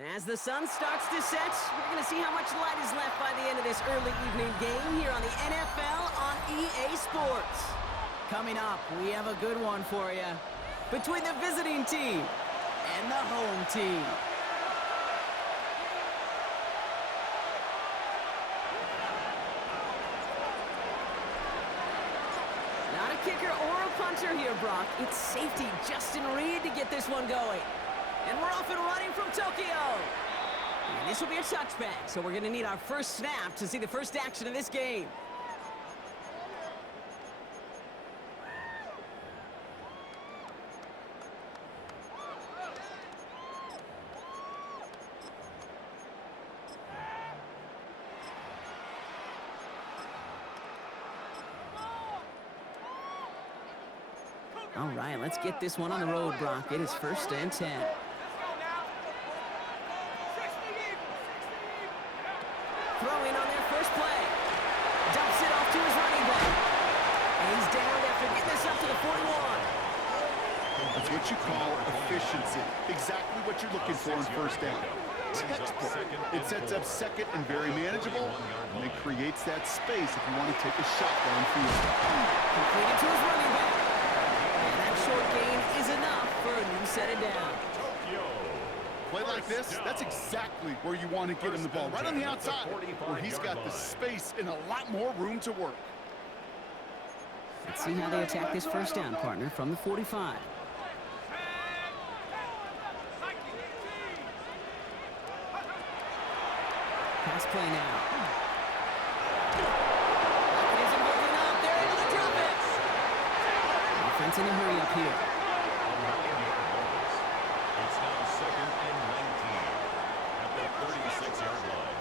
As the sun starts to set, we're going to see how much light is left by the end of this early evening game here on the NFL on EA Sports. Coming up, we have a good one for you. Between the visiting team and the home team. Not a kicker or a punter here, Brock. It's safety Justin Reed to get this one going. And we're off and running from Tokyo. And this will be a touchback, so we're going to need our first snap to see the first action of this game. All right, let's get this one on the road, Brock. It is 1st and 10. Throwing on their first play. Dumps it off to his running back. And he's down after getting this up to the 41. That's what you call efficiency. Exactly what you're looking for in first down. Textbook. It sets up second and very manageable, and it creates that space if you want to take a shot downfield. Completed to his running back. And that short gain is enough for a new set of downs. Play like this, that's exactly where you want to get him the ball. Right on the outside, where he's got the space and a lot more room to work. Let's see how they attack this first down, partner, from the 45. Pass play now. It isn't moving up. They're able to drop it. Offense in a hurry up here. It's now 2nd and 19 at the 36-yard line.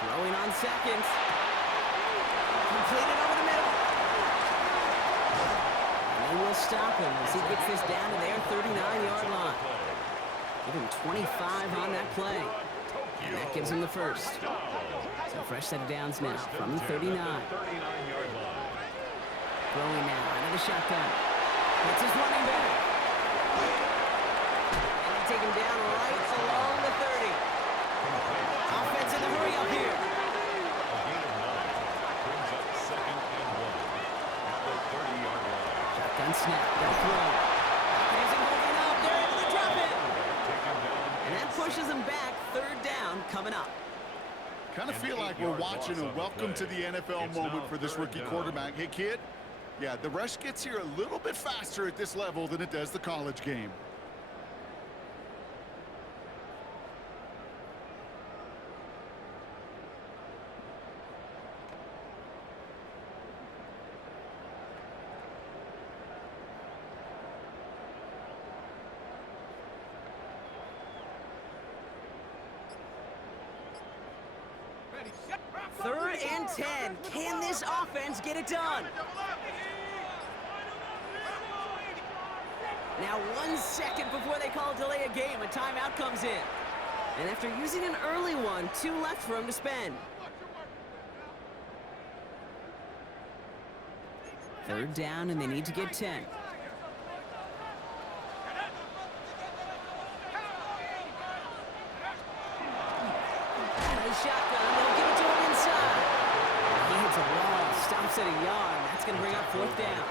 Throwing on seconds. Completed over the middle. And they will stop him as he gets this down to their 39-yard line. Give him 25 on that play. And that gives him the first. So fresh set of downs now from the 39. Throwing now, another shotgun. It's his running back. And they take him down right along the 30. Offense in the hurry up here. Shotgun snap, they'll throw. He's moving up, they're able to drop it. And that pushes him back, 3rd down coming up. Kind of feel like we're watching a welcome to the NFL moment for this rookie quarterback. Hey, kid, yeah, the rush gets here a little bit faster at this level than it does the college game. Third and 10. Can this offense get it done? Now 1 second before they call delay a game, a timeout comes in. And after using an early one, 2 left for him to spend. 3rd down, and they need to get 10. Shotgun, they'll give it to him inside. He hits a wall, stops at a yard. That's going to bring up 4th down.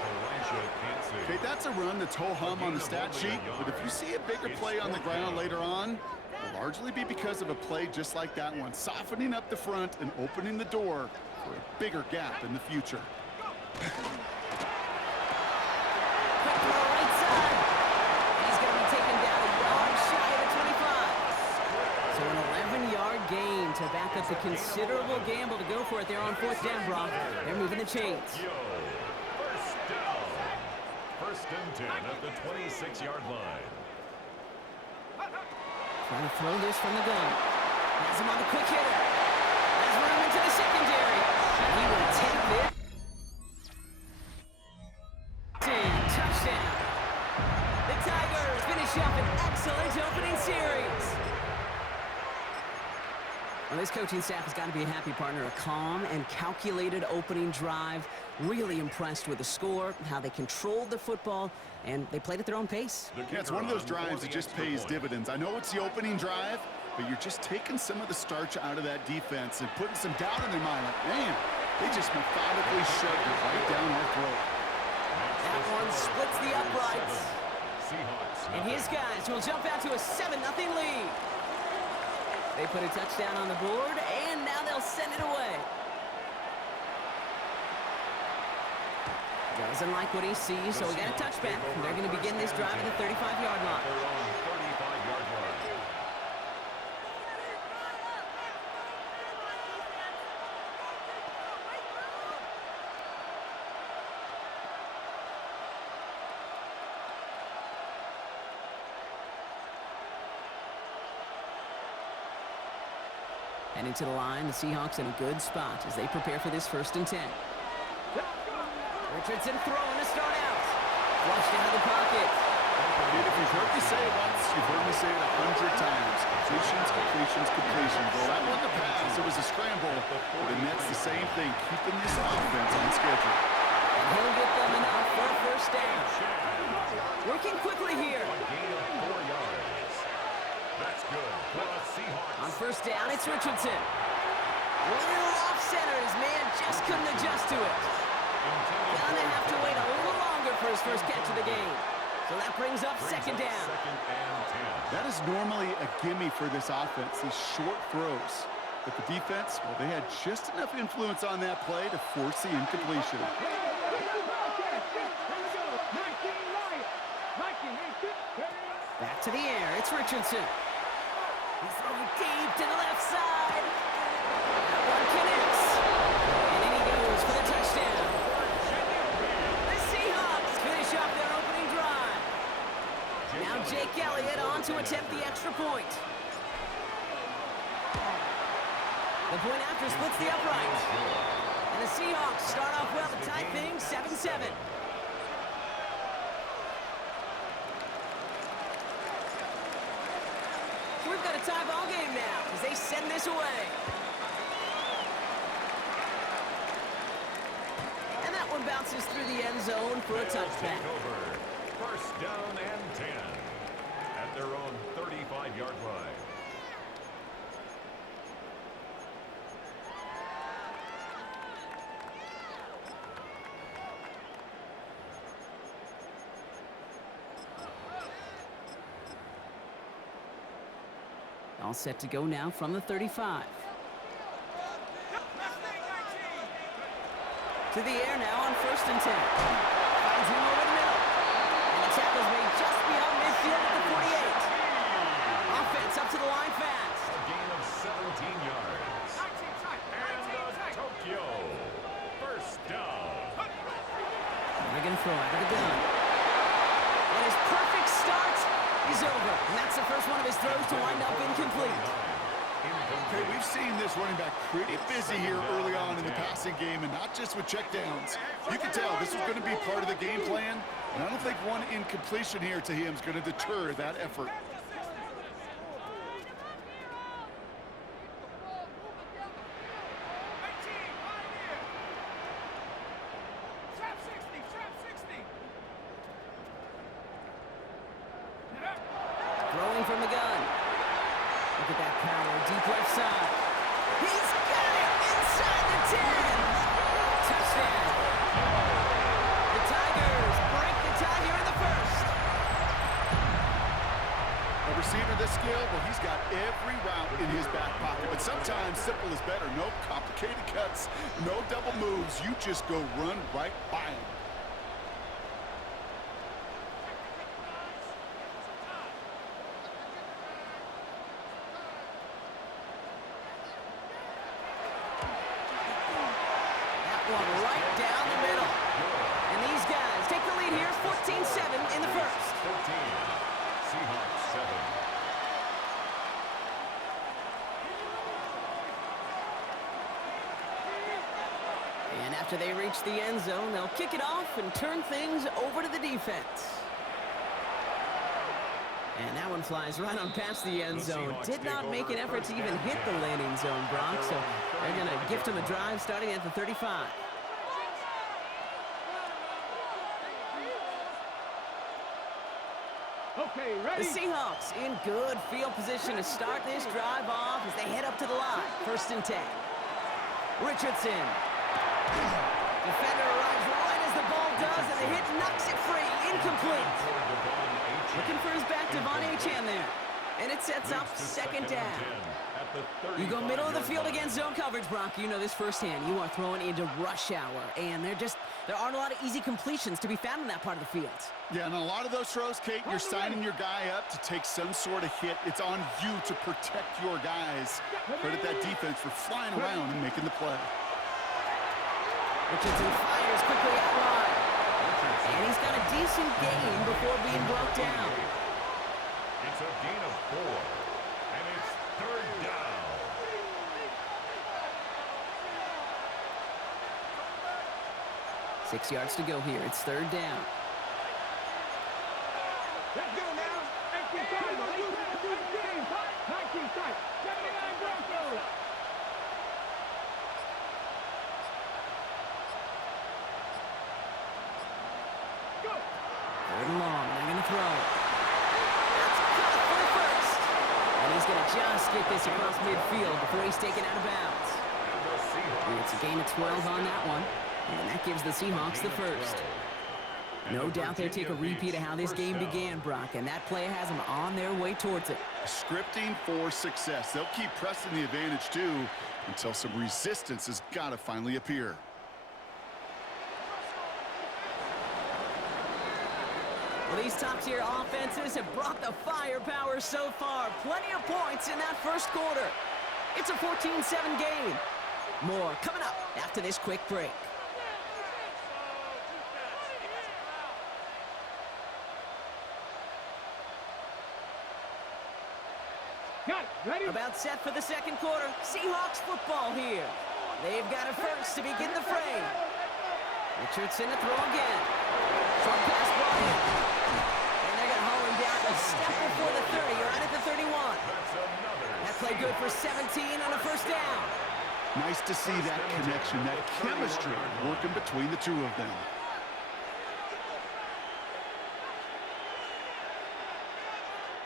Okay, that's a run that's ho-hum on the stat sheet, but if you see a bigger play on the ground later on, it'll largely be because of a play just like that one, softening up the front and opening the door for a bigger gap in the future. Quick throw right side. He's going to be taken down a yard shy of the 25. So an 11-yard gain to back up the considerable gamble to go for it there on 4th down, Brock. They're moving the chains. First down. 1st and 10 at the 26-yard line. Trying to throw this from the gun. Has him on the quick hitter. Has room into the secondary. And he will take this. an excellent opening series. Well, this coaching staff has got to be a happy partner. A calm and calculated opening drive. Really impressed with the score, how they controlled the football, and they played at their own pace. Yeah, it's one of those drives that just pays dividends. I know it's the opening drive, but you're just taking some of the starch out of that defense and putting some doubt in their mind. Like, man, they just methodically shoved it right down our throat. That one splits the uprights. And his guys will jump out to a 7-0 lead. They put a touchdown on the board, and now they'll send it away. Doesn't like what he sees, so we got a touchback. They're going to begin this drive at the 35-yard line. Heading to the line, the Seahawks in a good spot as they prepare for this 1st and 10. Richardson throwing to start out. Flushed out of the pocket. Dude, if you've heard me say it once, you've heard me say it 100 times. Completions, completions, completions. Well, that wasn't a pass. It was a scramble. But the Nets the same thing, keeping this offense on schedule. And he'll get them enough for a 1st down. Working quickly here. That's good. On 1st down, it's Richardson. Little off center. His man just couldn't adjust to it. Gonna have to wait a little longer for his first catch of the game. So that brings up 2nd down. That is normally a gimme for this offense, these short throws. But the defense, well, they had just enough influence on that play to force the incompletion. Back to the air, it's Richardson. He's throwing deep to the left side. That one connects. And in he goes for the touchdown. The Seahawks finish off their opening drive. Now Jake Elliott on to attempt the extra point. The point after splits the upright. And the Seahawks start off well to tie things 7-7. We've got a tie ball game now as they send this away. And that one bounces through the end zone for a touchback. 1st down and 10 at their own 35-yard line. All set to go now from the 35. To the air now on 1st and 10. Finds him over the middle. And the tackle's made just beyond midfield at the 48. Offense up to the line fast. A gain of 17 yards. And Tokyo. 1st down. They're going to throw out of the gun. And his perfect start is over. And that's the first one of his throws to wind up incomplete. Okay, we've seen this running back pretty busy here early on in the passing game, and not just with checkdowns. You can tell this was going to be part of the game plan, and I don't think one incompletion here to him is going to deter that effort. Throwing from the gun. Look at that power, deep left side. He's got it inside the 10. Touchdown. The Tigers break the tie here in the 1st. A receiver this skilled, well, he's got every route in his back pocket, but sometimes simple is better. No complicated cuts, no double moves. You just go run right by him. One right down the middle. And these guys take the lead here, 14-7 in the 1st. 14. Seahawks 7. And after they reach the end zone, they'll kick it off and turn things over to the defense. And that one flies right on past the end zone. Did not make an effort to even hit the landing zone, Brock, so they're going to gift him a drive starting at the 35. Okay, ready? The Seahawks in good field position to start this drive off as they head up to the line. 1st and 10. Richardson. Defender arrives right as the ball does, and the hit knocks it free. Incomplete. Looking for his back, Devon Achane there. And it sets up 2nd down. You go middle of the field against zone coverage, Brock. You know this firsthand. You are throwing into rush hour, and there aren't a lot of easy completions to be found in that part of the field. Yeah, and a lot of those throws, Kate, you're signing your guy up to take some sort of hit. It's on you to protect your guys. Credit that defense for flying around and making the play. Richardson fires quickly out wide. And he's got a decent gain before being brought down. It's a gain of 4, and it's 3rd down. Six yards to go here. It's 3rd down. Let's go now. 18 times. 19 times. 79 Broncos. Go. 3rd and long. They're going to throw. That's caught for the 1st. And he's going to just get this across midfield before he's taken out of bounds. It's a gain of 12 on that one. And that gives the Seahawks the 1st. No doubt they'll take a repeat of how this game began, Brock, and that play has them on their way towards it. Scripting for success. They'll keep pressing the advantage, too, until some resistance has got to finally appear. Well, these top-tier offenses have brought the firepower so far. Plenty of points in that 1st quarter. It's a 14-7 game. More coming up after this quick break. Got it. Ready? About set for the 2nd quarter. Seahawks football here. They've got it first to begin the frame. Richardson to throw again. Short pass brought in. And they're going to haul him down a step before the 30, right at the 31. That play good for 17 on a 1st down. Nice to see that connection, that chemistry working between the two of them.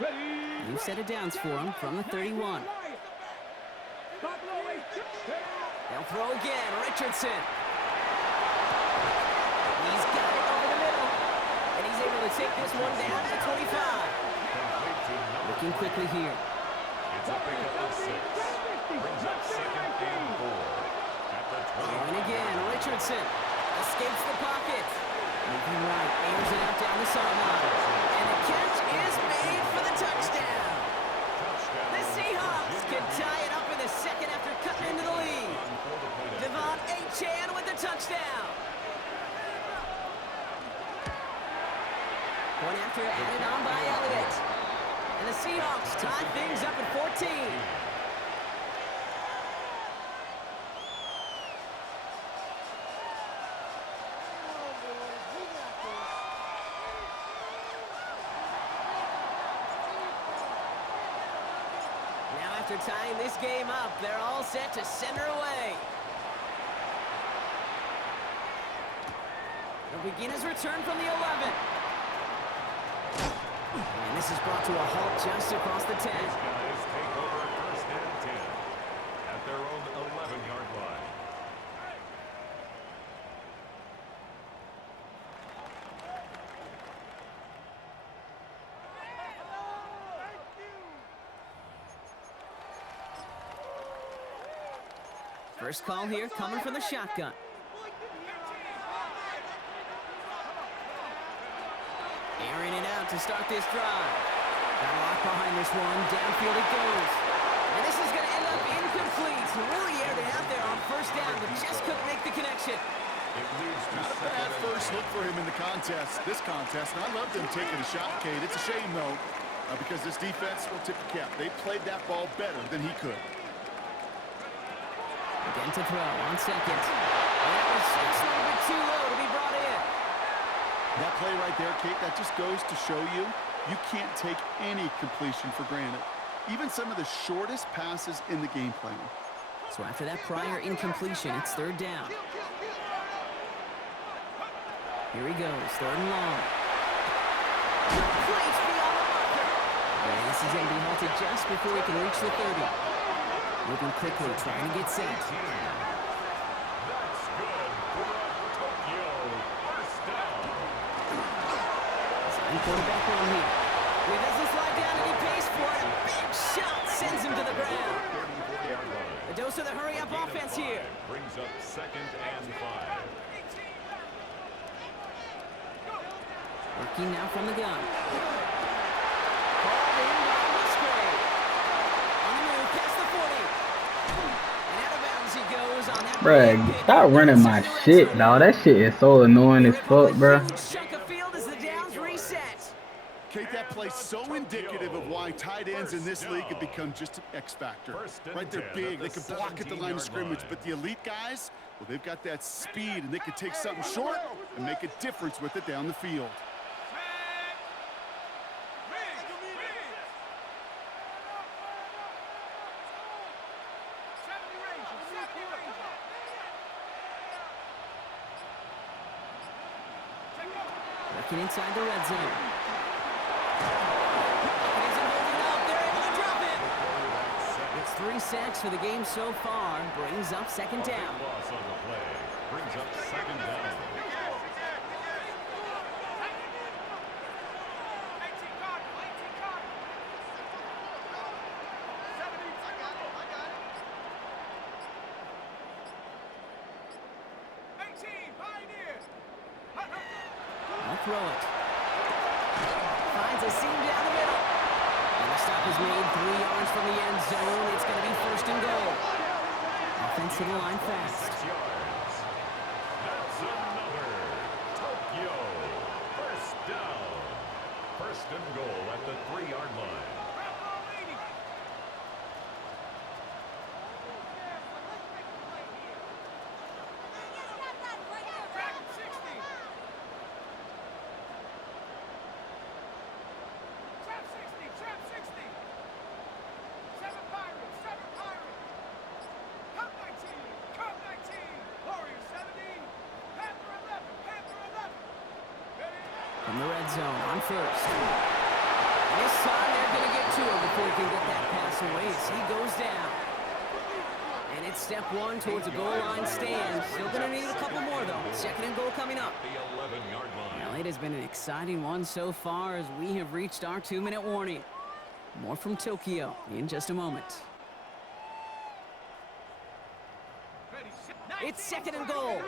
Ready? New set of downs for him from the 31. They'll throw again. Richardson. He's got it over the middle. And he's able to take this one down to the 25. Looking quickly here. It's a pickup of 6. Brings up 2nd and 4. At the 20. And again, Richardson escapes the pocket. Moving right, airs it out down the sideline. And the catch is made for the touchdown. The Seahawks can tie it up in the 2nd after cutting into the lead. Devon Achane with the touchdown. Point after added on by Elliott. And the Seahawks tie things up at 14. After tying this game up, they're all set to center away. He'll begin his return from the 11. And this is brought to a halt just across the 10. These guys take over 1st and 10 at their own 11-yard line. First call here coming from the shotgun. Airing it out to start this drive. Got a lock behind this one. Downfield it goes. And this is going to end up incomplete. Really aired it out there on 1st down, but just couldn't make the connection. Not a bad first look for him in the this contest. And I love them taking a shot, Kate. It's a shame, though, because this defense will tip the cap. They played that ball better than he could. Again to throw on 2nd. That was just a little bit too low to be brought in. That play right there, Kate, that just goes to show you You can't take any completion for granted, even some of the shortest passes in the game plan. So after that prior incompletion, it's third down. Here he goes, third and long. Complete beyond the marker. And this is going to be halted just before he can reach the 30. Moving quickly, trying to get set. That's good for Tokyo. First down. Sign quarterback run here. He does this slide down and he pays for it. A big shot sends him to the ground. A dose of the hurry-up offense here. Brings up second and 5. Working now from the gun. Called in by Musgrave. On the move, past the 40. And out of bounds he goes on that. Bruh, stop running my shit, dog. That shit is so annoying as fuck, bruh. Chunk of field as the downs reset. Kate, that play so indicative of why tight ends in this league have become just an X factor. Right, they're big, they can block at the line of scrimmage, but the elite guys, well, they've got that speed, and they can take something short and make a difference with it down the field. Working inside the red zone. He isn't holding up. They're able to drop him. It's 3 sacks for the game so far. Brings up second down. Loss on the play. Brings up second down. I'll throw it. Finds a seam down the middle. And the stop is made 3 yards from the end zone. It's going to be first and goal. Offense to the line fast. 6 yards. That's another Tokyo. First down. First and goal at the 3-yard line. From the red zone on first. And this time they're going to get to him before he can get that pass away as he goes down. And it's step 1 towards a goal line stand. Still going to need a couple more, though. Second and goal coming up. The 11-yard line. Well, it has been an exciting one so far as we have reached our 2-minute warning. More from Tokyo in just a moment. It's second and goal.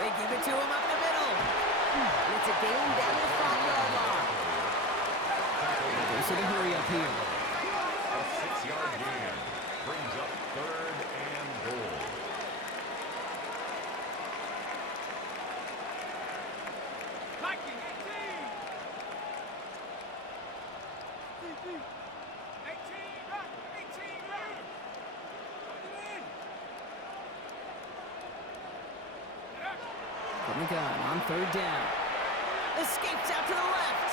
They give it to him up the middle. And it's a gain down the 5-yard line. Goes to the hurry up here. A 6-yard gain. Brings up third and goal. From the gun on third down. Escapes out to the left.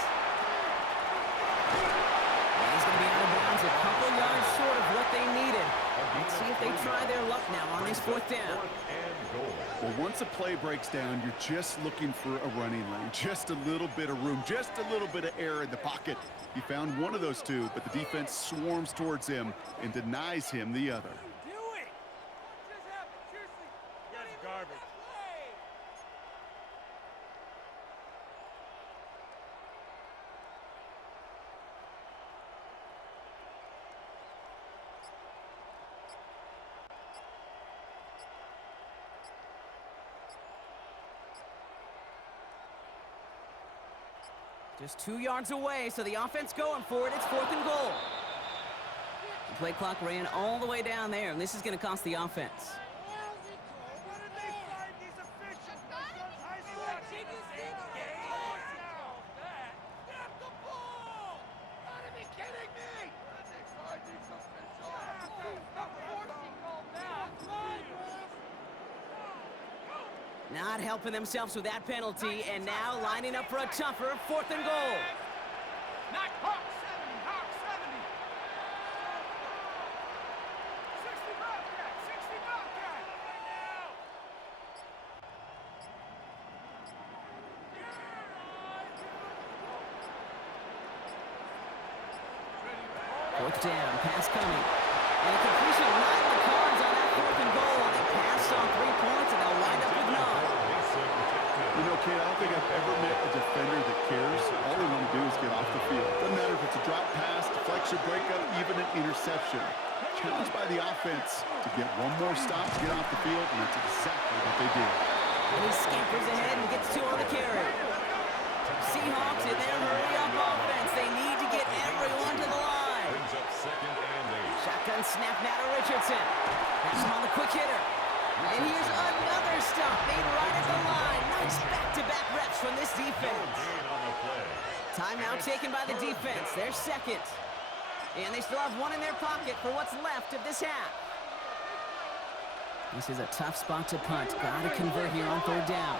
And he's going to be out of bounds a couple yards short of what they needed. Let's see if they try their luck now on this 4th down. Well, once a play breaks down, you're just looking for a running lane. Just a little bit of room, just a little bit of air in the pocket. He found one of those two, but the defense swarms towards him and denies him the other. Just 2 yards away, so the offense going for it. It's 4th and goal. The play clock ran all the way down there, and this is going to cost the offense. Not helping themselves with that penalty, and now lining up for a tougher 4th and goal. Not Hawk 70, Hawk 70. 60 Bobcat, 60 Bobcat. Fourth down, pass coming. And a completion not in the cards on that 4th and goal. They passed on 3 points, and they'll wind up with none. You know, Kate, I don't think I've ever met a defender that cares. All they want to do is get off the field. Doesn't matter if it's a drop pass, deflection, breakup, even an interception. Challenged by the offense to get one more stop to get off the field, and that's exactly what they did. And he scampers ahead and gets 2 on the carry. Seahawks in their hurry-up offense. They need to get everyone to the line. Brings up 2nd and 8. Shotgun snap now to Richardson. Has him on the quick hitter. And here's another stop made right at the line. Nice back-to-back reps from this defense. Gain on the play. Timeout taken by the defense. They're second. And they still have 1 in their pocket for what's left of this half. This is a tough spot to punt. Got to convert here on 3rd down.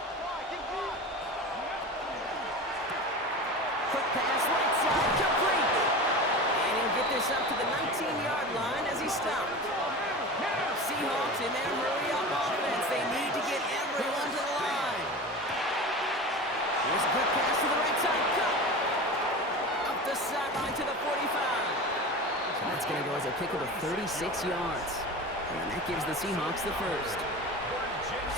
Quick pass right side, complete. And he'll get this up to the 19-yard line as he stopped. Seahawks in their hurry-up offense. They need to get everyone to the line. Here's a quick pass to the right side, cut. Up the sideline to the 45. So that's going to go as a pick of 36 yards. And that gives the Seahawks the first.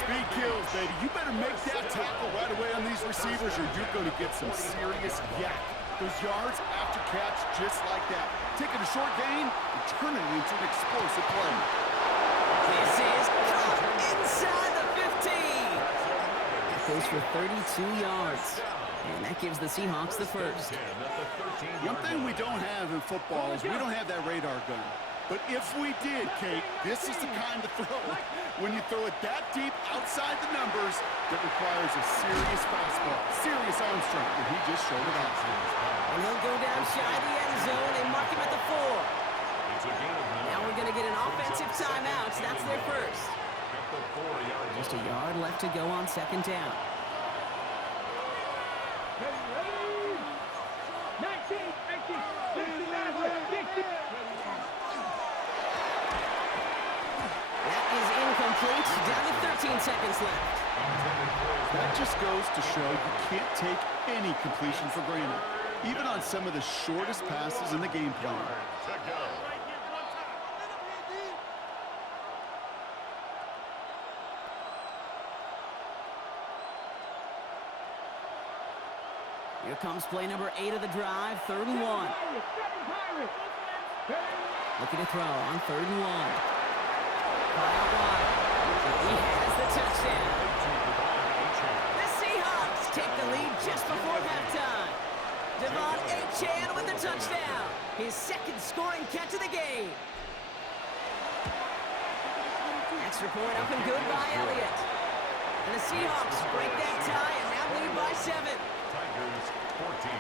Speed kills, baby. You better make that tackle right away on these receivers or you're going to get some serious yak. Those yards after catch just like that. Taking a short gain and turning it into an explosive play. This is caught inside the 15. That goes for 32 yards. And that gives the Seahawks the first. One thing we don't have in football is we don't have that radar gun. But if we did, Kate, this is the kind of throw. When you throw it that deep outside the numbers, that requires a serious fastball, serious arm strength, and he just showed it off. And he'll go down shy of the end zone and mark him at the 4. Now we're going to get an offensive timeout. So that's their first. Just a yard left to go on 2nd down. 19, 60. That is incomplete. Down to 13 seconds left. That just goes to show you can't take any completion for granted, even on some of the shortest passes in the game plan. Here comes play number 8 of the drive, 3rd and 1. Looking to throw on 3rd and 1. Out wide. He has the touchdown. The Seahawks take the lead just before halftime. Devon Achane with the touchdown. His 2nd scoring catch of the game. Extra point up and good by Elliott. And the Seahawks break that tie and now lead by 7. Tigers 14.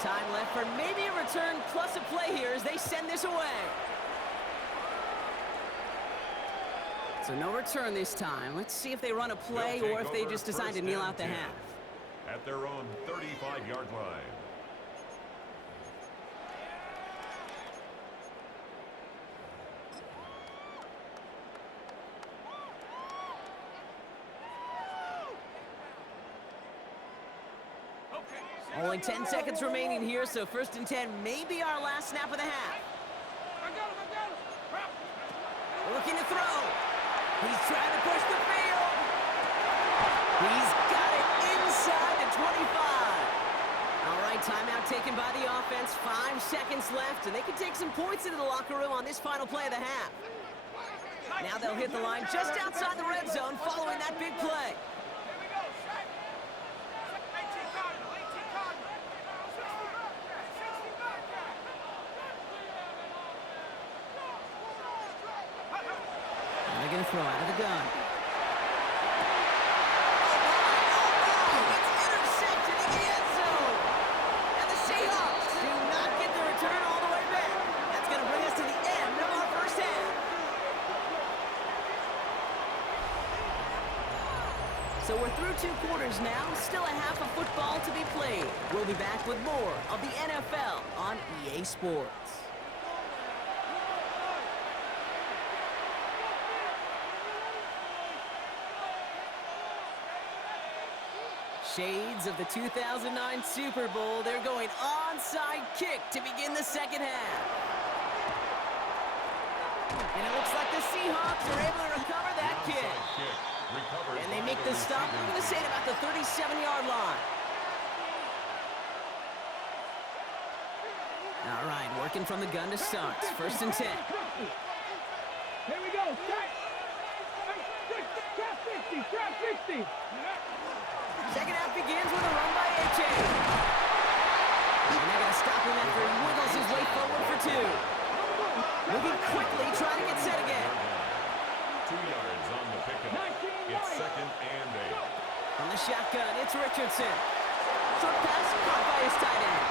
Time left for maybe a return plus a play here as they send this away. So no return this time. Let's see if they run a play or if they just decide to kneel out the half. At their own 35-yard line. Only 10 seconds remaining here, so 1st and 10 may be our last snap of the half. Looking to throw. He's trying to push the field. He's got it inside the 25. All right, timeout taken by the offense. 5 seconds left, and they can take some points into the locker room on this final play of the half. Now they'll hit the line just outside the red zone following that big play. They're going to throw out of the gun. It's intercepted in the end zone. And the Seahawks do not get the return all the way back. That's going to bring us to the end of our first half. So we're through 2 quarters now, still a half of football to be played. We'll be back with more of the NFL on EA Sports. Shades of the 2009 Super Bowl. They're going onside kick to begin the second half. And it looks like the Seahawks are able to recover that kick. And they make the stop, I'm going to say it about the 37-yard line. All right, working from the gun to start. First and 10. Here we go. Trap 60. Trap 60. Second half begins with a run by A.J. And they're going to stop him after he wiggles his way forward for 2. Moving quickly, trying to get set again. 2 yards on the pickup. It's second and 8. From the shotgun, it's Richardson. Short pass caught by his tight end.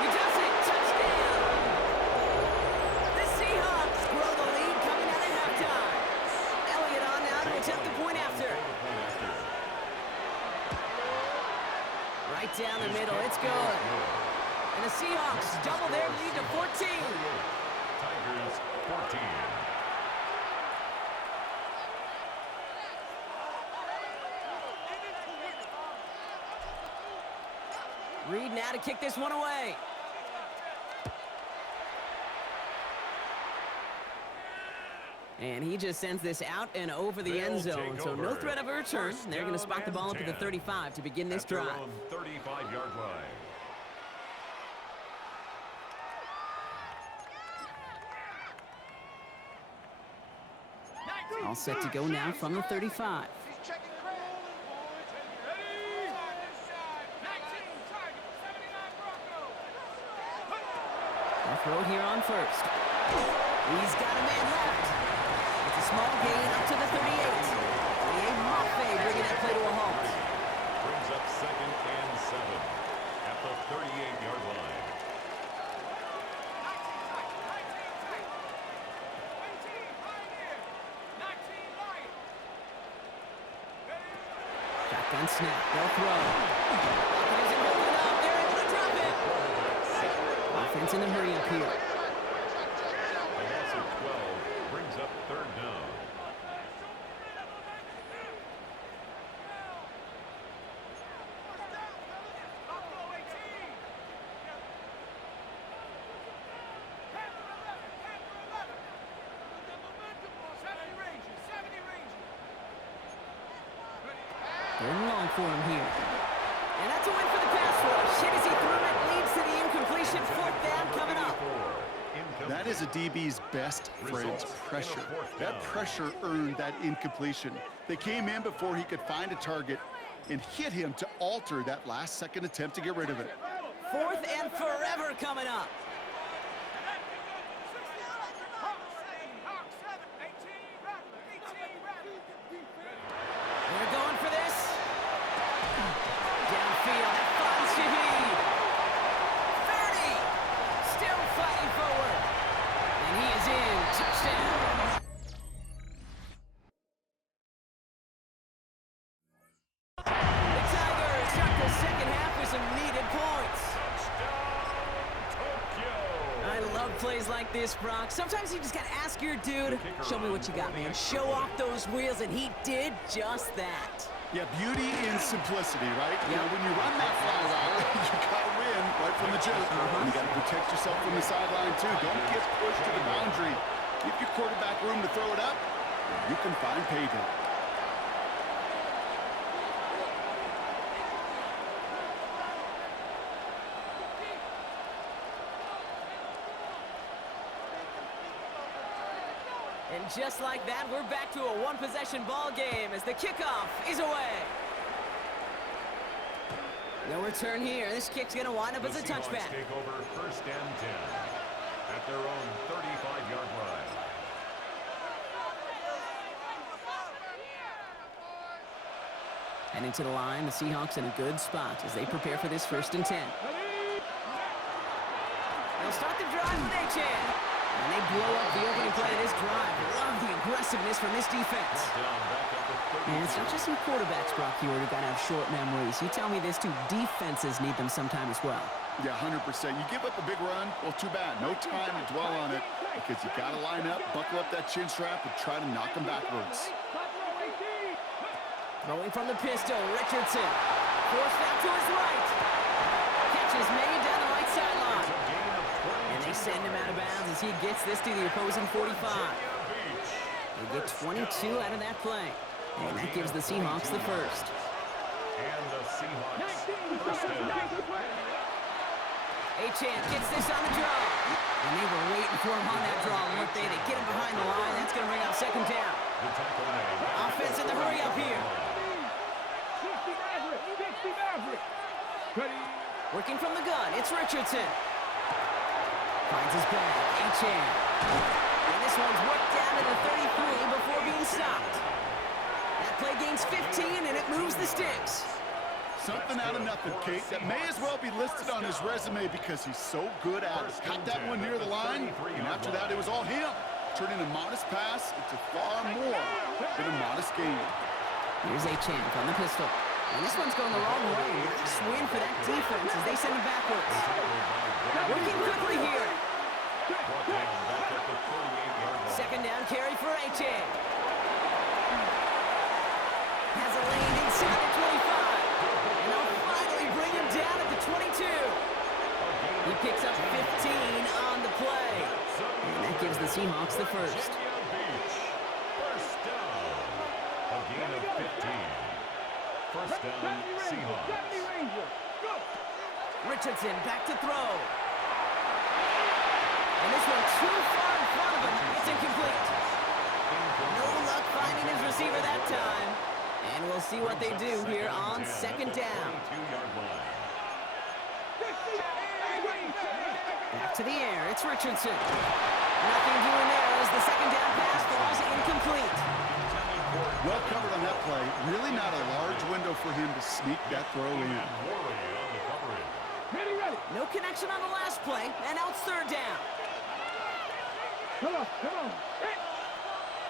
He does it. Touchdown! The Seahawks grow the lead coming out of halftime. Elliott on now to attempt the point after. Right down the middle. It's good. And the Seahawks double their lead to 14. Tigers 14. Reed now to kick this one away. And he just sends this out and over the end zone. So no threat of a return. They're going to spot the ball up at the 35 to begin this drive. 35-yard line. All set to go now from the 35. They'll throw it here on first. He's got a man left. It's a small gain up to the 38. Mafe bringing that play to a halt. Brings up second and 7 at the 38-yard line. Shotgun snap. They'll throw. It isn't holding up. They're able to drop it. Offense in a hurry up here. A loss of 12 brings up third down. Third and long for him here. And that's a win for the pass rush. Hit as he threw it, leads to the incompletion. Fourth down coming up. That is a DB's best friend, pressure. That pressure earned that incompletion. They came in before he could find a target and hit him to alter that last-second attempt to get rid of it. Fourth and forever coming up. They're going for this. Downfield, that finds Shaheed. 30. Still fighting forward. And he is in. Touchdown. The Tigers start the second half with some needed points. I love plays like this, Brock. Sometimes you just got to ask your dude, show me what you got, man. Show off those wheels, and he did just that. Yeah, beauty in simplicity, right? You know, when you run that fly route, you got to win right from the jump. You got to protect yourself from the sideline, too. Don't get pushed to the boundary. Give your quarterback room to throw it up, and you can find payday. And just like that, we're back to a one-possession ball game as the kickoff is away. No return here. This kick's going to wind up as a touchback. Take over first and 10 at their own 35-yard line. Heading to the line, the Seahawks in a good spot as they prepare for this first and 10. They'll start the drive with A-Chan. And they blow up the opening play of this drive. Love the aggressiveness from this defense. And it's not just some quarterbacks, Brock, here who got to have short memories. You tell me this too, defenses need them sometime as well. Yeah, 100%. You give up a big run, well, too bad. No time to dwell on it because you got to line up, buckle up that chin strap, and try to knock them backwards. Throwing from the pistol, Richardson. Forced out to his right. Catch is made down the right sideline. And they send him out of bounds as he gets this to the opposing 45. They get 22 out of that play. And that gives the Seahawks the first. And the Seahawks first down. Achane gets this on the draw. And they were waiting for him on that draw, weren't they? They get him behind the line. That's going to bring up second down. Offense in the hurry up here. Working from the gun, it's Richardson. Finds his back, Achane. And this one's worked down to the 33 before being stopped. That play gains 15, and it moves the sticks. Something out of nothing, Kate, that may as well be listed on his resume because he's so good at it. Caught that one near the line, and after that, it was all him. Turning a modest pass into far more than a modest gain. Here's Achane from the pistol. And this one's going the wrong way. Nice win for that defense as they send it backwards. Working quickly here. Second down carry for Achane. Has a lane inside the 25. And they'll finally bring him down at the 22. He picks up 15 on the play. And that gives the Seahawks the first. First down. A gain of 15. First down, Seahawks. Richardson back to throw. And this one too far in front of him. It's incomplete. No luck finding his receiver that time. And we'll see what they do here on second down. Back to the air. It's Richardson. Nothing doing there as the second down pass falls incomplete. Well covered on that play. Really not a large window for him to sneak that throw in. No connection on the last play, and now it's third down. Come on.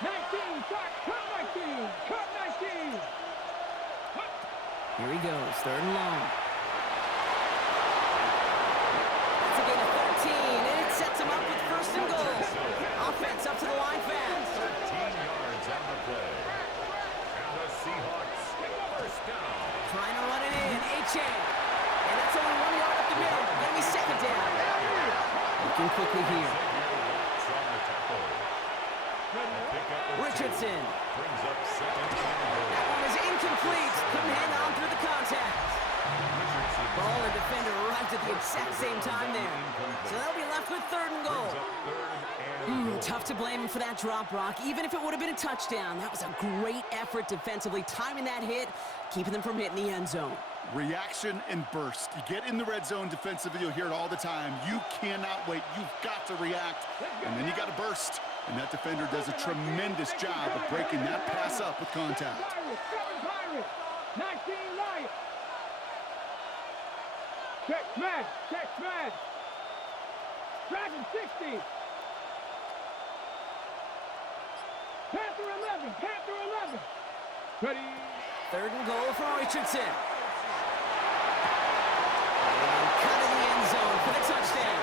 19, cut 19. Here he goes, third and long. That's a gain of 13, and it sets him up with first and goal. Offense up to the line fast. 13 yards on the play. And the Seahawks first down. Trying to run it in, Achane. And that's only 1 yard up the middle. Gonna be second down. Looking quickly here. Richardson. Brings up second down. That one is incomplete. Couldn't hang on through the contact. Ball and defender arrived at the exact same time there. So they'll be left with third and goal. Tough to blame him for that drop, Brock. Even if it would have been a touchdown, that was a great effort defensively, timing that hit, keeping them from hitting the end zone. Reaction and burst. You get in the red zone defensively, you'll hear it all the time. You cannot wait. You've got to react. And then you got to burst. And that defender does a tremendous job of breaking that pass up with contact. 19 right. Check smash. Dragon 60. Panther 11. Ready. Third and goal for Richardson. And cut in the end zone for the touchdown.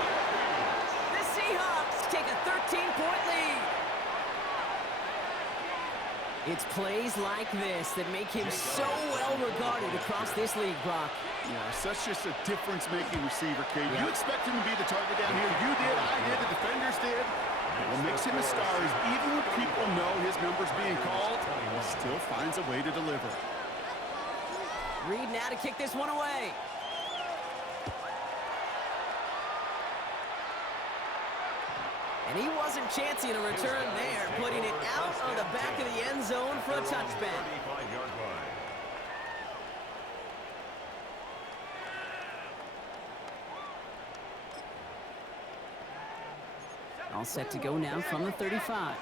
The Seahawks take a 13-point lead. It's plays like this that make him so well regarded across this league, Brock. Yeah, such just a difference-making receiver, Kate. Yeah. You expect him to be the target down here. You did, I did, the defenders did. What makes him a star is even when people know his number's being called, he still finds a way to deliver. Reed now to kick this one away. And he wasn't chancing a return there, putting it out of the back of the end zone for a touchback. All set to go now from the 35.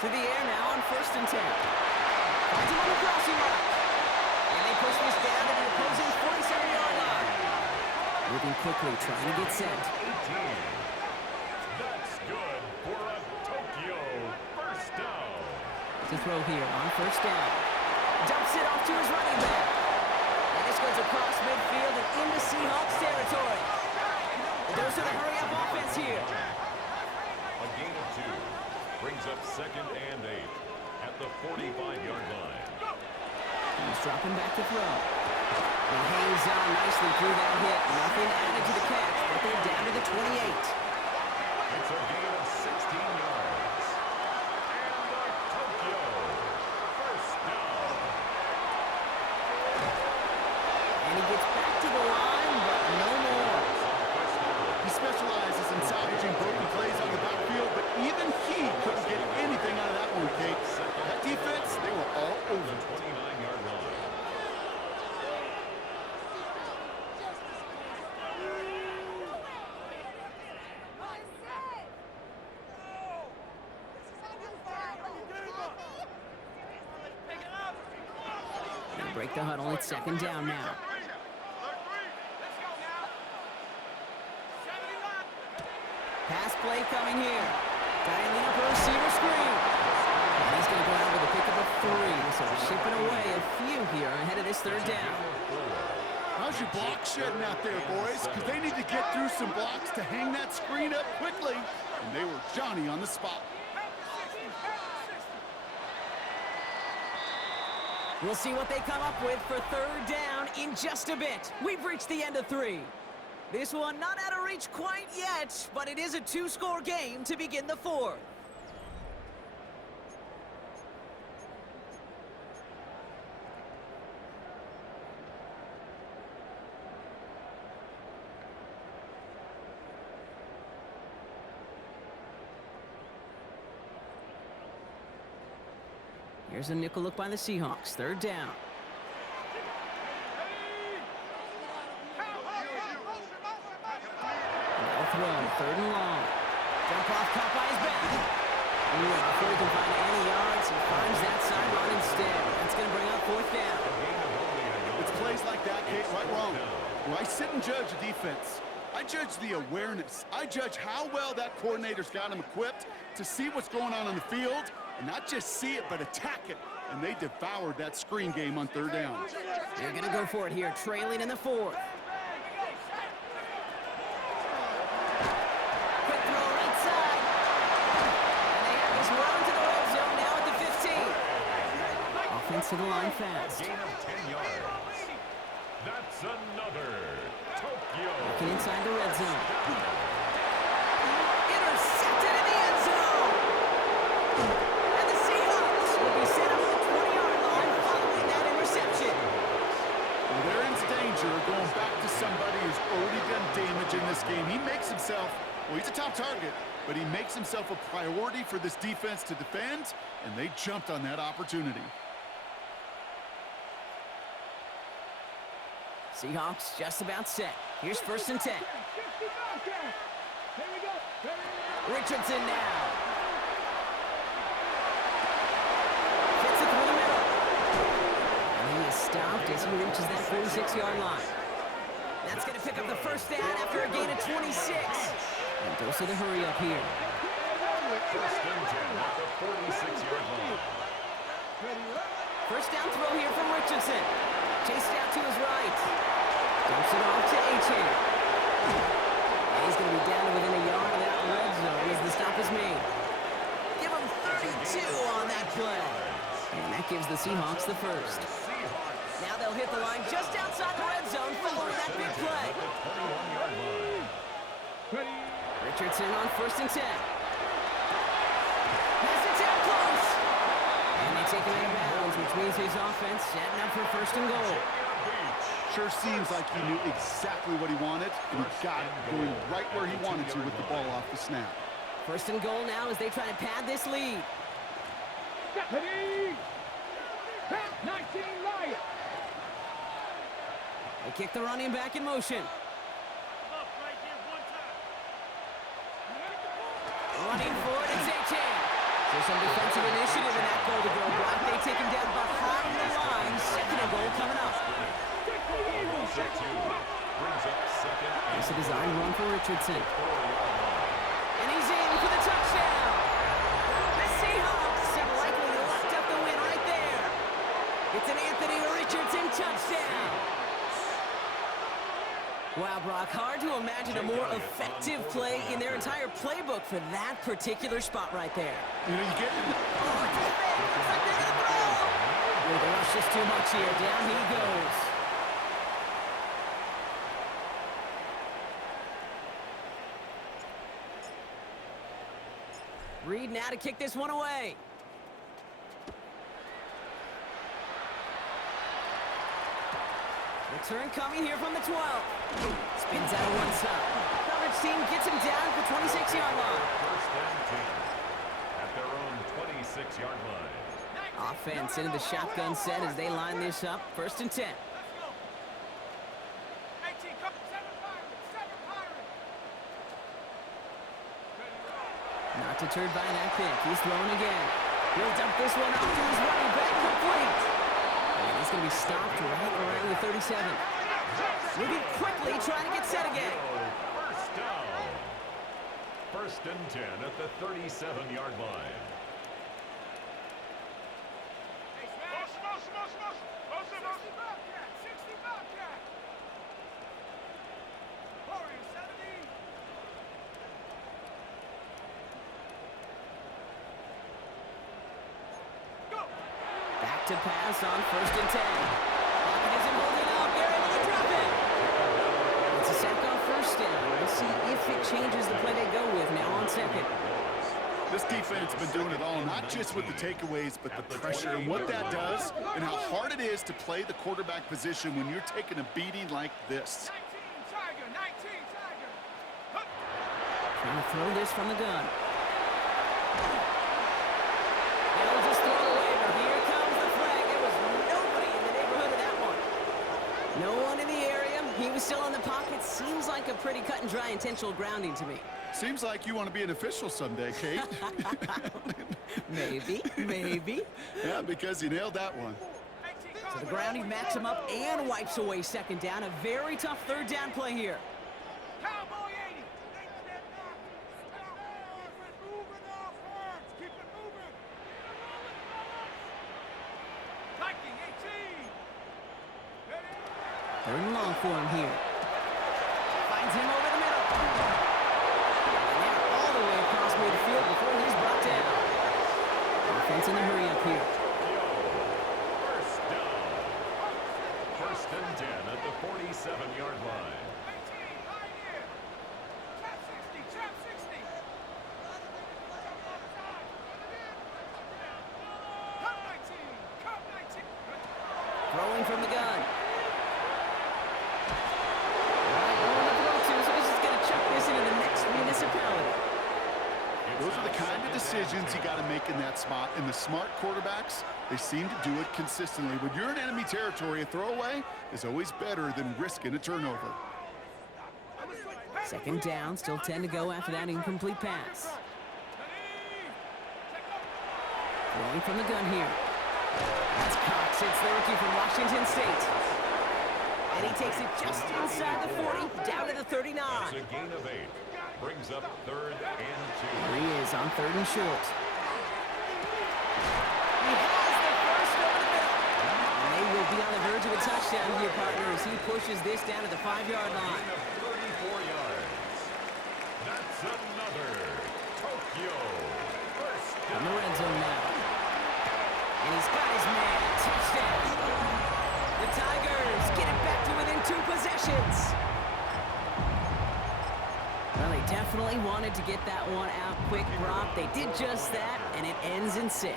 To the air now on 1st and 10. Finds him on the crossing route. And they push this down Moving quickly, trying to get set. 18. That's good for a Tokyo first down. To throw here on first down. Dumps it off to his running back. And this goes across midfield and into Seahawks territory. The dose of the hurry-up offense here. A gain of 2 brings up 2nd and 8 at the 45-yard line. He's dropping back to throw. He hangs on nicely through that hit. Nothing added to the catch, but they're down to the 28. It's a gain of 16 yards. And a Tokyo first down. And he gets back to the line, but no more. He specializes in salvaging broken plays on the backfield, but even he couldn't get anything out of that one, Kate. That defense, they were all over. 29-yard line. They break the huddle. It's 2nd down now. Pass play coming here. Dialing up a receiver screen. And he's going to go out with a pickup of 3. So we're shipping away a few here ahead of this 3rd down. How's your block shedding out there, boys? Because they need to get through some blocks to hang that screen up quickly. And they were Johnny on the spot. We'll see what they come up with for 3rd down in just a bit. We've reached the end of 3. This one not out of reach quite yet, but it is a 2-score game to begin the 4th. Here's a nickel look by the Seahawks. 3rd down. Now throw. 3rd and long. Jump off, caught by his back. Ooh, before he can find any yards, he finds that sideline instead. That's going to bring up 4th down. It's plays like that, Kate, right wrong. When I sit and judge a defense, I judge the awareness. I judge how well that coordinator's got him equipped to see what's going on the field, and not just see it, but attack it. And they devoured that screen game on 3rd down. They're going to go for it here, trailing in the 4th. Quick throw right side. And they have this run to the red zone now at the 15. Offense to the line fast. Gain of 10 yards. That's another Tokyo. Looking inside the red zone. Intercepted in the end zone. And the Seahawks will be set up at the 20-yard line following that interception. Well, they're in danger of going back to somebody who's already done damage in this game. He makes himself, well, he's a top target, but he makes himself a priority for this defense to defend, and they jumped on that opportunity. Seahawks just about set. Here's 1st and 10. Richardson now. Fits it through the middle. And he is stopped as he reaches that 46-yard line. That's going to pick up the 1st down after a gain of 26. And goes to the hurry up here. 1st and 10 at the 46-yard line. 1st down throw here from Richardson. Chased out to his right. Dumps it off to Achane. And he's going to be down to within a yard of that red zone as the stop is made. Give him 32 on that play. And that gives the Seahawks the 1st. Now they'll hit the line just outside the red zone following that big play. 21-yard line. Richardson on 1st and 10. Pass it down close. And they take him out of bounds, which means his offense setting up for 1st and goal. Sure seems like he knew exactly what he wanted, and he got it going right where he wanted to with the ball off the snap. 1st and goal now as they try to pad this lead. They kick the running back in motion. Running for it, it's Achane. There's some defensive initiative in that goal-to-go block. They take him down behind the line. 2nd and goal coming up. Brings up 2nd Nice design run for Richardson. And he's in for the touchdown. The Seahawks have likely locked up the win right there. It's an Anthony Richardson touchdown. Wow, Brock, hard to imagine a more effective play in their entire playbook for that particular spot right there. You know, you get in. Oh, defense! Looks like they're gonna throw! The rush is too much here. Down he goes. Reed now to kick this one away. Return coming here from the 12. Spins out of one side. Coverage team gets him down at the 26-yard line. First and 10 at their own 26-yard line. Offense into the shotgun set as they line this up. First and 10. Not deterred by that pick. He's throwing again. He'll dump this one off to his running back, complete. And he's going to be stopped right around the 37. Moving quickly, trying to get set again. First down. First and 10 at the 37-yard line. Back to pass on first and 10. Pocket isn't holding up. They're able to drop it. It's a sack on first down. We'll see if it changes the play they go with now on second. This defense has been doing it all, not just with the takeaways, but the pressure and what that does and how hard it is to play the quarterback position when you're taking a beating like this. Trying to throw this from the gun. They'll just throw it away, but here comes the flag. There was nobody in the neighborhood of that one. No one in the area. He was still in the pocket. Seems like a pretty cut and dry intentional grounding to me. Seems like you want to be an official someday, Kate. Maybe. Yeah, because you nailed that one. So the grounding backs him up and wipes away second down. A very tough third down play here. Cowboy 80. Moving offense. Keep it moving. Viking 18. Third and long for him here. Finds him over the middle. And they're all the way across midfield before he's brought down. Offense in the hurry up here. First down. First and 10 at the 47-yard line. 18. Line in. Trap 60. Trap 60. Cup 19. Cup 19. Throwing from the gun. Right, going up the 2, so he's just going to chuck this into the next municipality. Those are the kind of decisions you got to make in that spot. And the smart quarterbacks, they seem to do it consistently. When you're in enemy territory, a throwaway is always better than risking a turnover. Second down, still 10 to go after that incomplete pass. Throwing from the gun here. That's Cox. It's the rookie from Washington State. And he takes it just inside the 40, down to the 39. That's a gain of 8. Brings up third and 2. Here he is on third and short. He has the first over the middle. And they will be on the verge of a touchdown here, partner, as he pushes this down to the 5-yard line. 34 yards. That's another Tokyo. First In the down. red zone now. And he's got his man. Touchdown. The Tigers get it back to within 2 possessions. Well, they definitely wanted to get that one out quick, Brock. They did just that, and it ends in 6.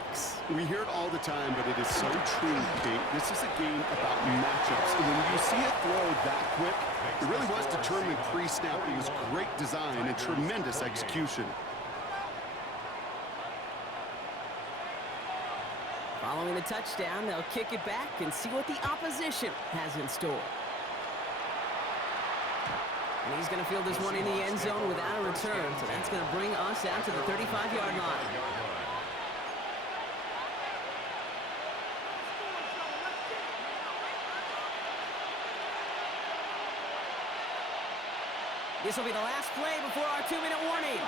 We hear it all the time, but it is so true, Kate. This is a game about matchups. And when you see it throw that quick, it really was determined pre-snap. It was great design and tremendous execution. Following the touchdown, they'll kick it back and see what the opposition has in store. And he's going to field this one in the end zone without a return, so that's going to bring us out to the 35-yard line. This will be the last play before our 2-minute warning.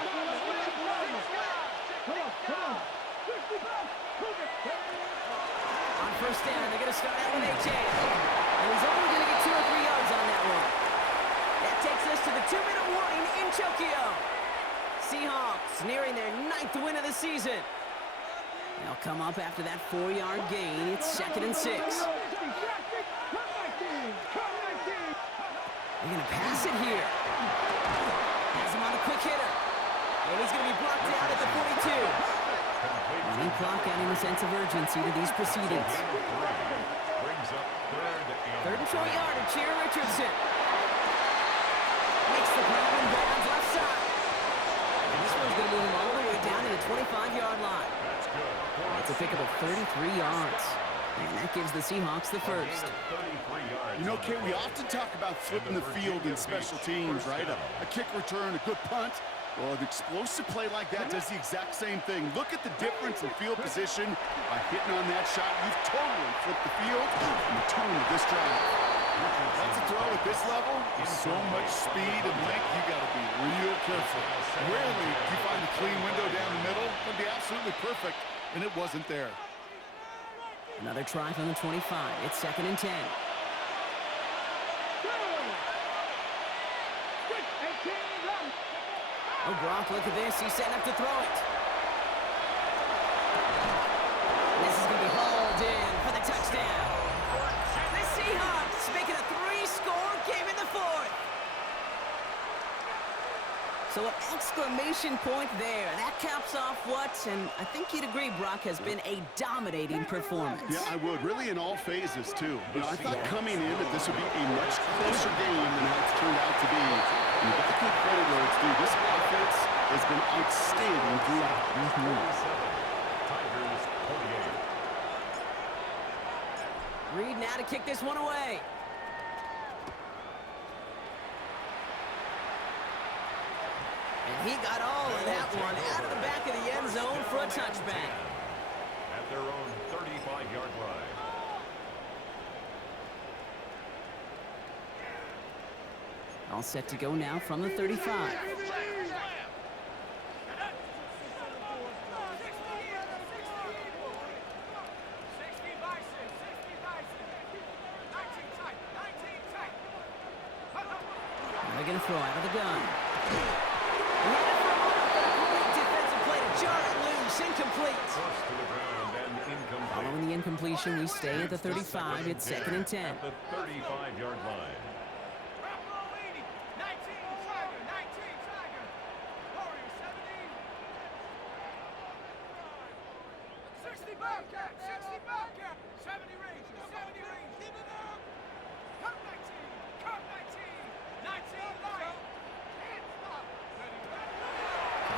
On first down, they're going to start out with A.J. And he's only going to get 2 or 3 yards on that one. That takes us to the 2-minute warning in Tokyo. Seahawks nearing their 9th win of the season. They'll come up after that 4-yard gain. It's 2nd and 6. They're going to pass it here. Has him on a quick hitter. And he's going to be blocked out at the 42. Running clock adding a sense of urgency to these proceedings. Third and short yardage here, Richardson. Makes the grab and bounds left side. And this one's going to move him all the way down to the 25-yard line. That's a pickup of 33 yards. And that gives the Seahawks the first. You know, Kate, we often talk about flipping the field in special teams, right? A kick return, a good punt. Well, an explosive play like that does the exact same thing. Look at the difference in field position. By hitting on that shot, you've totally flipped the field and the tone of this drive. That's a throw at this level. With so much speed and length, you got to be real careful. Rarely do you find a clean window down the middle. It would be absolutely perfect, and it wasn't there. Another try from the 25. It's 2nd and 10. Oh, Gronk, look at this. He's setting up to throw it. And this is going to be hauled in for the touchdown. The Seahawks making a 3-score game in the 4th. So an exclamation point there. That caps off what, and I think you'd agree, Brock, has been a dominating performance. Yeah, I would. Really in all phases, too. You know, I thought coming in that this would be a much closer game than how it's turned out to be. And you've got to give credit where it's due. This offense has been outstanding throughout. Reed now to kick this one away. And he got all of that one out of the back of the end zone for a touchback. At their own 35-yard line. All set to go now from the 35. They're going to throw out of the gun. Great defensive play to jar it loose. Incomplete. Following the incompletion, we stay at the 35. It's 2nd and 10. At the 35-yard line.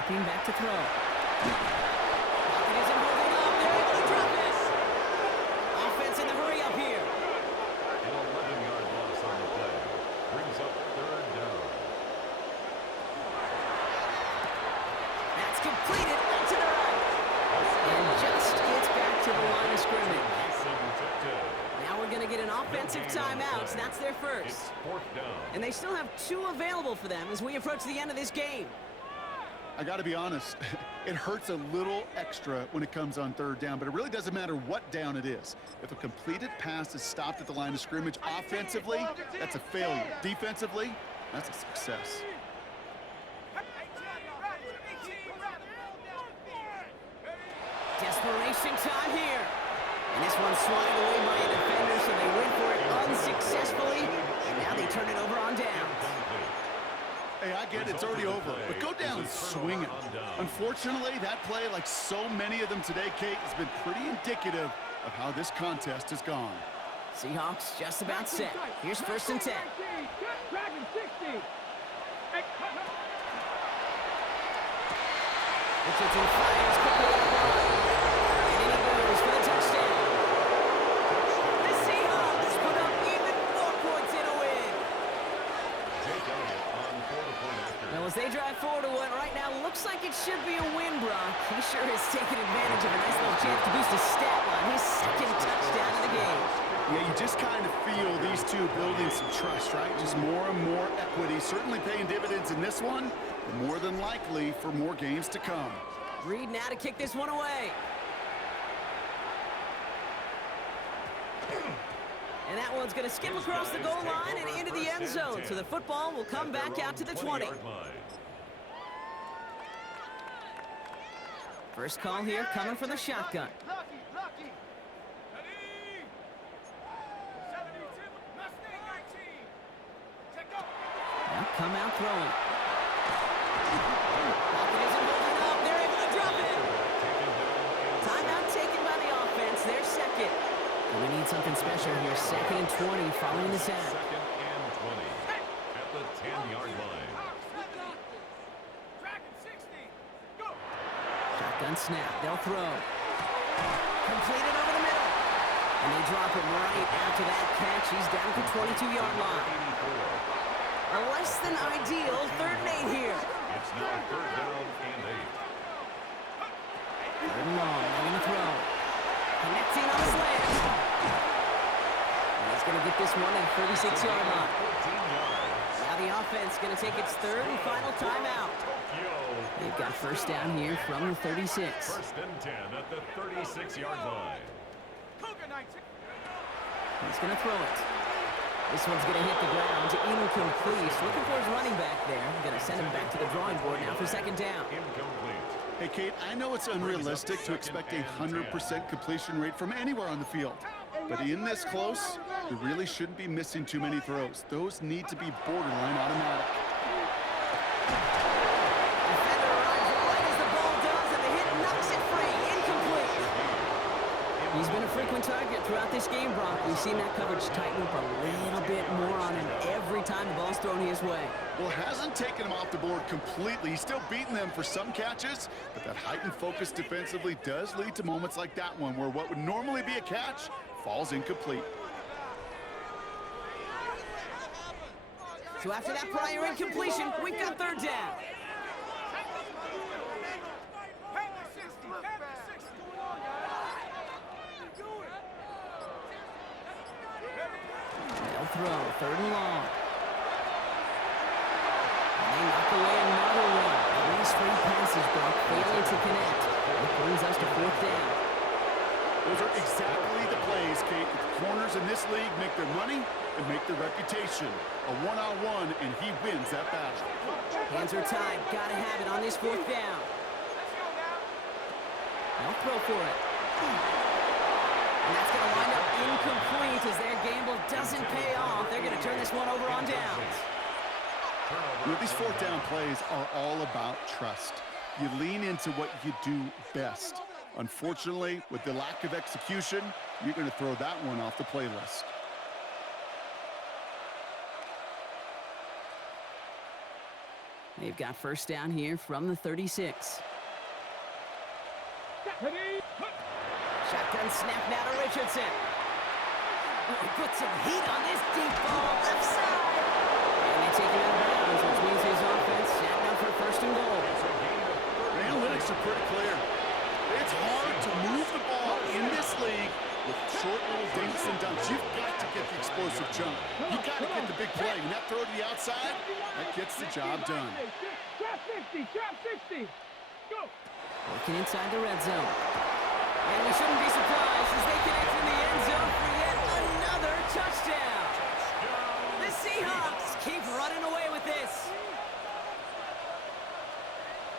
Back to throw. Pocket isn't holding up. They're able to drop it. Offense in the hurry up here. An 11-yard loss on the play. Brings up 3rd down. That's completed to the right. And just gets back to the line of scrimmage. Now we're going to get an offensive timeout. That's their first. It's 4th down. And they still have 2 available for them as we approach the end of this game. I got to be honest, it hurts a little extra when it comes on 3rd down, but it really doesn't matter what down it is. If a completed pass is stopped at the line of scrimmage, offensively, that's a failure. Defensively, that's a success. Desperation time here. And this one's swatted away by a defender, so they went for it unsuccessfully. And now they turn it over on downs. Hey, I get it, it's already over, but go down swinging. Unfortunately, that play, like so many of them today, Kate, has been pretty indicative of how this contest has gone. Seahawks just about set. Here's 1st and 10. Richardson fires quickly on the line. And in he goes for the touchdown. The Seahawks put up even more points in a win. Now, as they drive forward to what right now looks like it should be a win, Brock, he sure has taken advantage of a nice little chance to boost his stat line. His 2nd touchdown of the game. Yeah, you just kind of feel these two to building some trust, right? Just more and more equity, certainly paying dividends in this one, but more than likely for more games to come. Reed now to kick this one away. And that one's going to skip across the goal line and into the end zone. So the football will come back out to the 20. First call here coming from the shotgun. Lucky, lucky. Ready? 72, Mustang 19. Check up. Now come out throwing. Pocket isn't holding up. They're able to drop it. Timeout taken by the offense. Their second. And we need something special here. 2nd and 20 following the sack. 2nd and 20 at the 10-yard line. Dragon 60. Go. Shotgun snap. They'll throw. Completed over the middle. And they drop it right after that catch. He's down at the 22-yard line. A less than ideal 3rd and 8 here. It's now 3rd down and 8. 3rd and long. They're going to throw. Connecting on the slant. And he's going to get this one at the 36-yard line. 14 yards. Now the offense going to take its 3rd and final timeout. They've got first down here from the 36. 1st and 10 at the 36-yard line. Cougar 19. He's going to throw it. This one's going to hit the ground. Incomplete. Looking for his running back there. Going to send him back to the drawing board now for 2nd down. Incomplete. Hey, Kate, I know it's unrealistic to expect a 100% completion rate from anywhere on the field. But in this close, you really shouldn't be missing too many throws. Those need to be borderline automatic. Defender arrives right as the ball does, and the hit knocks it free. Incomplete. He's been a frequent target throughout this game, Brock. We've seen that coverage tighten up a little bit more on him every time the ball's thrown his way. Well, it hasn't taken him off the board completely. He's still beating them for some catches, but that heightened focus defensively does lead to moments like that one where what would normally be a catch falls incomplete. So after that prior incompletion, we've got 3rd down. Panther 60. Panther 60. They'll throw. 3rd and long. And they knock away another one. 3 straight passes, Brock, failing to connect. It brings us to 4th down. Those are exactly the plays, Kate, that the corners in this league make their money and make their reputation. A one-on-one, and he wins that battle. Hands are tied. Gotta have it on this 4th down. Let's go now. They'll throw for it. And that's going to wind up incomplete as their gamble doesn't pay off. They're going to turn this one over on downs. You know, these 4th down plays are all about trust. You lean into what you do best. Unfortunately, with the lack of execution, you're going to throw that one off the playlist. They've got first down here from the 36. Shotgun snap now to Richardson. Oh, he put some heat on this deep ball left side. And they take it out of bounds, which means his offense setting up for 1st and goal. The analytics are pretty clear. It's hard to move the ball in this league with short little dinks and dunks. You've got to get the explosive jump. You've got to get the big play. And that throw to the outside, that gets the job done. Trap 60. Trap 60. Go. Working inside the red zone. And we shouldn't be surprised as they connect in the end zone for yet another touchdown. The Seahawks keep running away with this.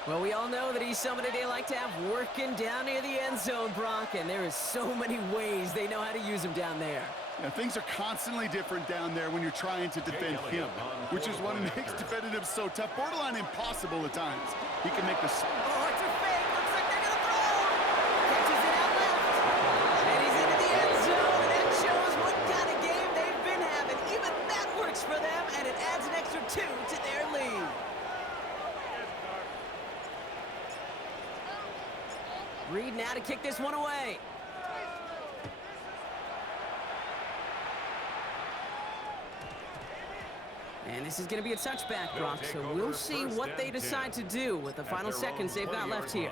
Well, we all know that he's somebody they like to have working down near the end zone, Brock, and there is so many ways they know how to use him down there. Yeah, things are constantly different down there when you're trying to defend him, which is what makes defending him so tough, borderline impossible at times. He can make the... Oh, it's a fake. Looks like they're going to throw. Catches it out left. And he's into the end zone, and that shows what kind of game they've been having. Even that works for them, and it adds an extra 2 to their lead. Reed now to kick this one away. And this is going to be a touchback, Brock, so we'll see what they decide to do with the final seconds they've got left here.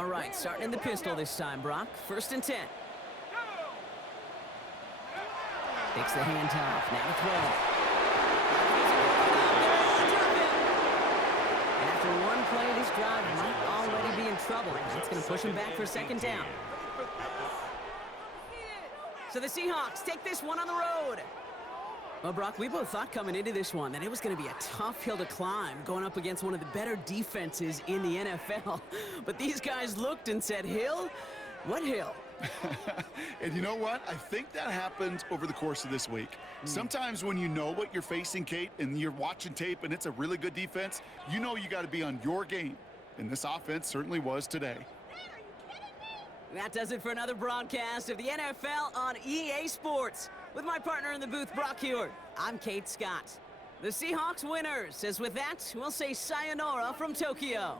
All right, starting in the pistol this time, Brock. 1st and 10. Takes the handoff. Now to throw. And after one play, this drive might already be in trouble. That's going to push him back for 2nd down. So the Seahawks take this one on the road. Well, Brock, we both thought coming into this one that it was going to be a tough hill to climb going up against one of the better defenses in the NFL. But these guys looked and said, hill? What hill? And you know what? I think that happened over the course of this week. Sometimes when you know what you're facing, Kate, and you're watching tape and it's a really good defense, you know you got to be on your game. And this offense certainly was today. That does it for another broadcast of the NFL on EA Sports. With my partner in the booth, Brock Heward, I'm Kate Scott. The Seahawks winners, as with that, we'll say sayonara from Tokyo.